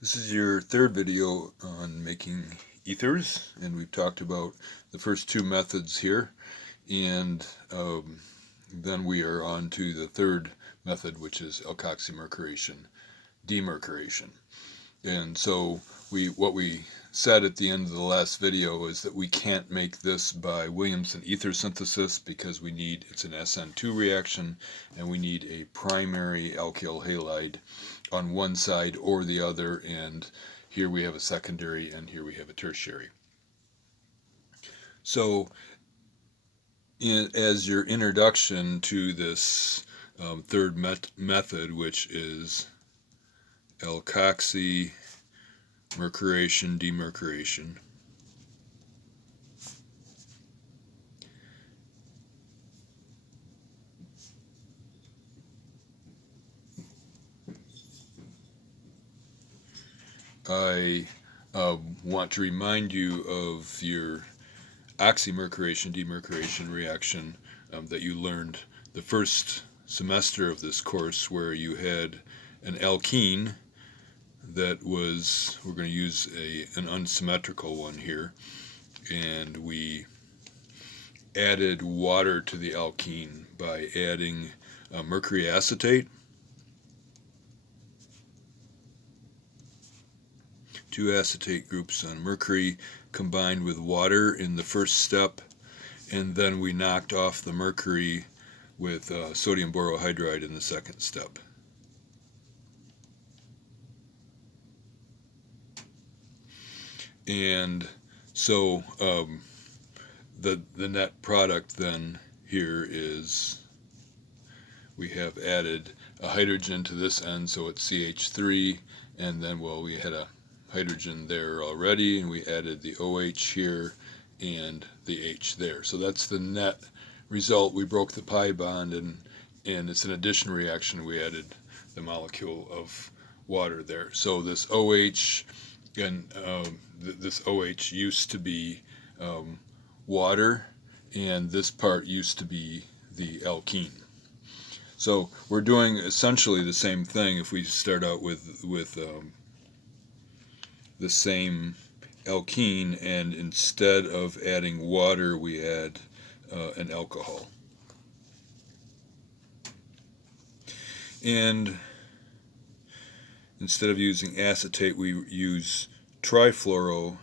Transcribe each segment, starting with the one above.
This is your third video on making ethers, and we've talked about the first two methods here, and then we are on to the third method, which is alkoxymercuration, demercuration. And so what we said at the end of the last video is that we can't make this by Williamson ether synthesis because it's an SN2 reaction, and we need a primary alkyl halide on one side or the other, and here we have a secondary and here we have a tertiary. So as your introduction to this third method, which is alkoxymercuration, demercuration, I want to remind you of your oxymercuration demercuration reaction that you learned the first semester of this course, where you had an alkene that was, we're going to use an unsymmetrical one here, and we added water to the alkene by adding mercury acetate, 2 acetate groups on mercury combined with water in the first step, and then we knocked off the mercury with sodium borohydride in the second step. And so the net product then here is we have added a hydrogen to this end, so it's CH3, and then, well, we had a hydrogen there already, and we added the OH here and the H there. So that's the net result. We broke the pi bond, and it's an addition reaction. We added the molecule of water there. So this OH and this OH used to be water, and this part used to be the alkene. So we're doing essentially the same thing if we start out with the same alkene, and instead of adding water we add an alcohol. And instead of using acetate, we use trifluoroacetate,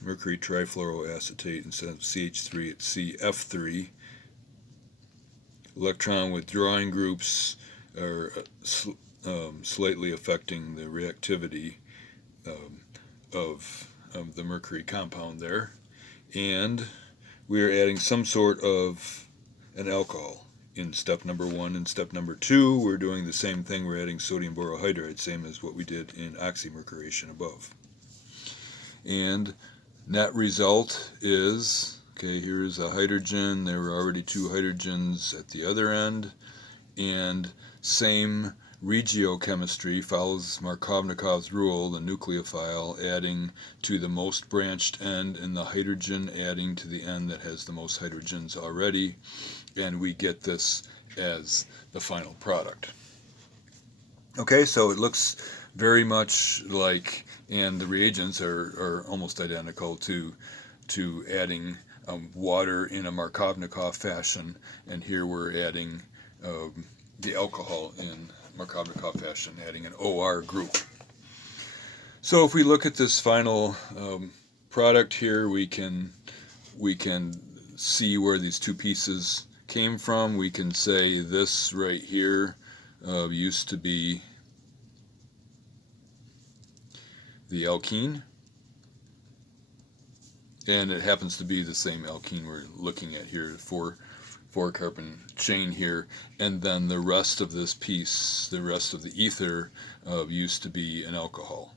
mercury trifluoroacetate. Instead of CH3, it's CF3. Electron withdrawing groups are slightly affecting the reactivity of the mercury compound there. And we are adding some sort of an alcohol in step number 1. In step number 2, we're doing the same thing. We're adding sodium borohydride, same as what we did in oxymercuration above. And net result is, okay, here's a hydrogen. There were already 2 hydrogens at the other end, and same regiochemistry follows Markovnikov's rule, the nucleophile adding to the most branched end and the hydrogen adding to the end that has the most hydrogens already, and we get this as the final product. Okay, so it looks very much like, and the reagents are almost identical to adding water in a Markovnikov fashion, and here we're adding the alcohol in Markovnikov fashion, adding an OR group. So if we look at this final product here, we can see where these 2 pieces came from. We can say this right here used to be the alkene, and it happens to be the same alkene we're looking at here, 4 carbon chain here, and then the rest of this piece, the rest of the ether, used to be an alcohol.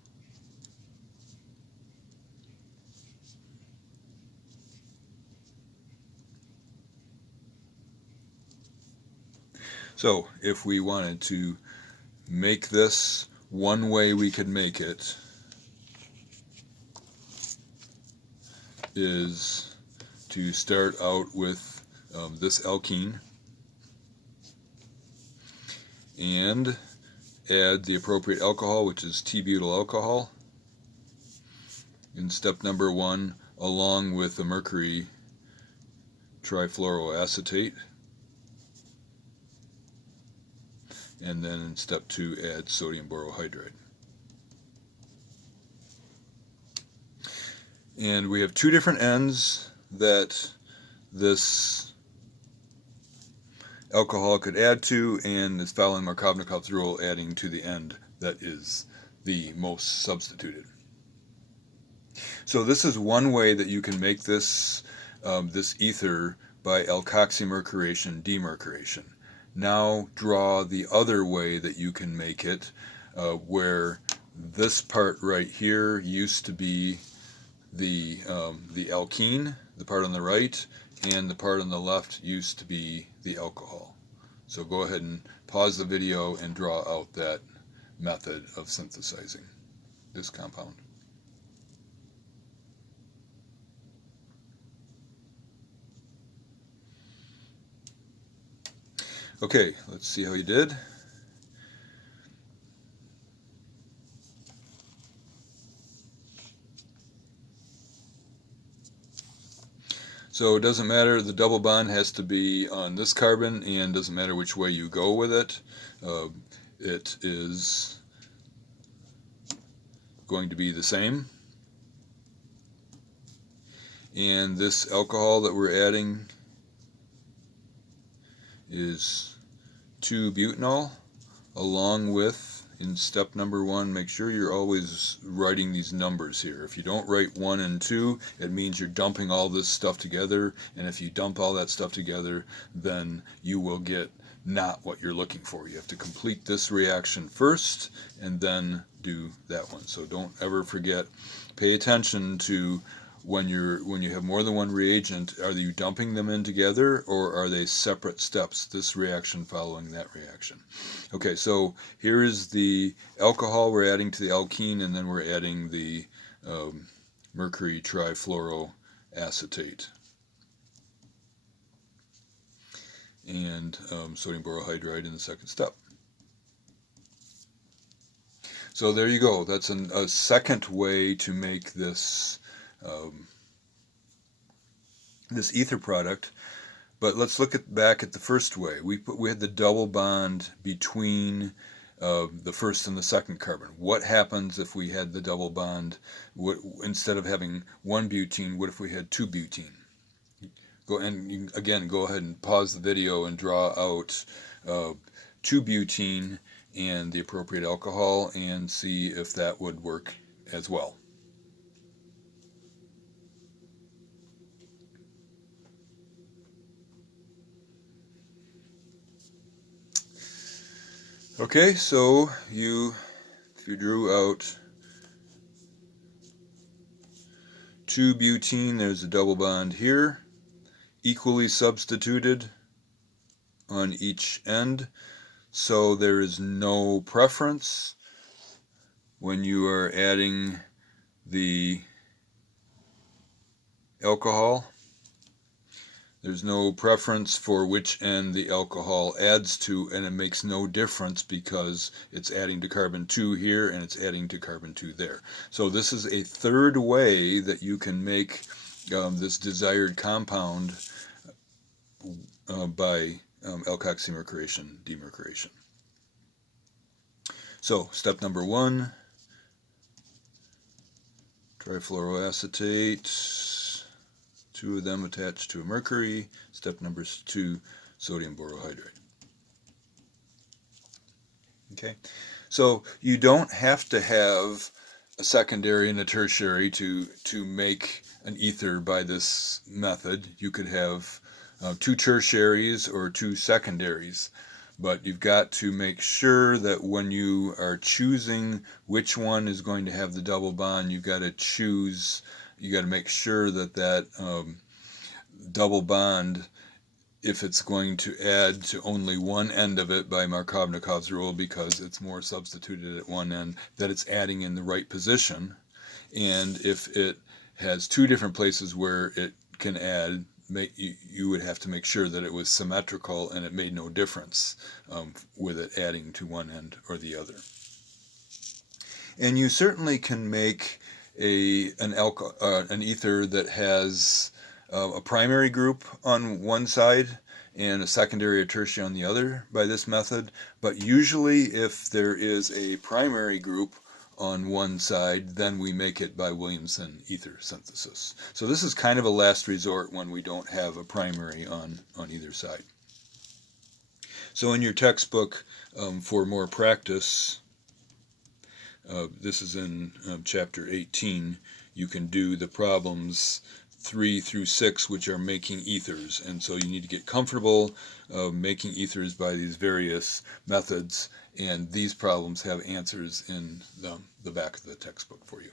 So if we wanted to make this, one way we could make it is to start out with this alkene and add the appropriate alcohol, which is T-butyl alcohol, in step number 1, along with the mercury trifluoroacetate. And then in step 2, add sodium borohydride. And we have two different ends that this alcohol could add to, and is following Markovnikov's rule, adding to the end that is the most substituted. So this is one way that you can make this this ether by alkoxymercuration demercuration. Now draw the other way that you can make it, where this part right here used to be the alkene, the part on the right, and the part on the left used to be the alcohol. So go ahead and pause the video and draw out that method of synthesizing this compound. Okay, let's see how you did. So it doesn't matter, the double bond has to be on this carbon, and doesn't matter which way you go with it. It is going to be the same. And this alcohol that we're adding is 2-butanol, along with, in step number 1, make sure you're always writing these numbers here. If you don't write 1 and 2, it means you're dumping all this stuff together, and if you dump all that stuff together, then you will get not what you're looking for. You have to complete this reaction first, and then do that one. So don't ever forget, pay attention to when you have more than one reagent, are you dumping them in together, or are they separate steps, this reaction following that reaction? Okay, so here is the alcohol we're adding to the alkene, and then we're adding the mercury trifluoroacetate and sodium borohydride in the second step. So there you go. That's a second way to make this this ether product. But let's look back at the first way. We had the double bond between the first and the second carbon. What happens if we had the double bond? Instead of having 1 butene, what if we had 2 butene? Again, go ahead and pause the video and draw out 2 butene and the appropriate alcohol, and see if that would work as well. Okay, so if you drew out 2-butene, there's a double bond here, equally substituted on each end, so there is no preference when you are adding the alcohol. There's no preference for which end the alcohol adds to, and it makes no difference because it's adding to carbon 2 here and it's adding to carbon 2 there. So this is a third way that you can make this desired compound by alkoxymercuration demercuration. So step number 1, trifluoroacetate, 2 of them attached to a mercury. Step number 2, sodium borohydride. Okay, so you don't have to have a secondary and a tertiary to make an ether by this method. You could have 2 tertiaries or 2 secondaries, but you've got to make sure that when you are choosing which one is going to have the double bond, you've got to choose. You got to make sure that double bond, if it's going to add to only one end of it by Markovnikov's rule, because it's more substituted at one end, that it's adding in the right position. And if it has 2 different places where it can add, you would have to make sure that it was symmetrical and it made no difference with it adding to one end or the other. And you certainly can make an ether that has a primary group on one side and a secondary or tertiary on the other by this method. But usually if there is a primary group on one side, then we make it by Williamson ether synthesis. So this is kind of a last resort when we don't have a primary on either side. So in your textbook, for more practice, this is in chapter 18, you can do the problems 3 through 6, which are making ethers. And so you need to get comfortable making ethers by these various methods, and these problems have answers in the back of the textbook for you.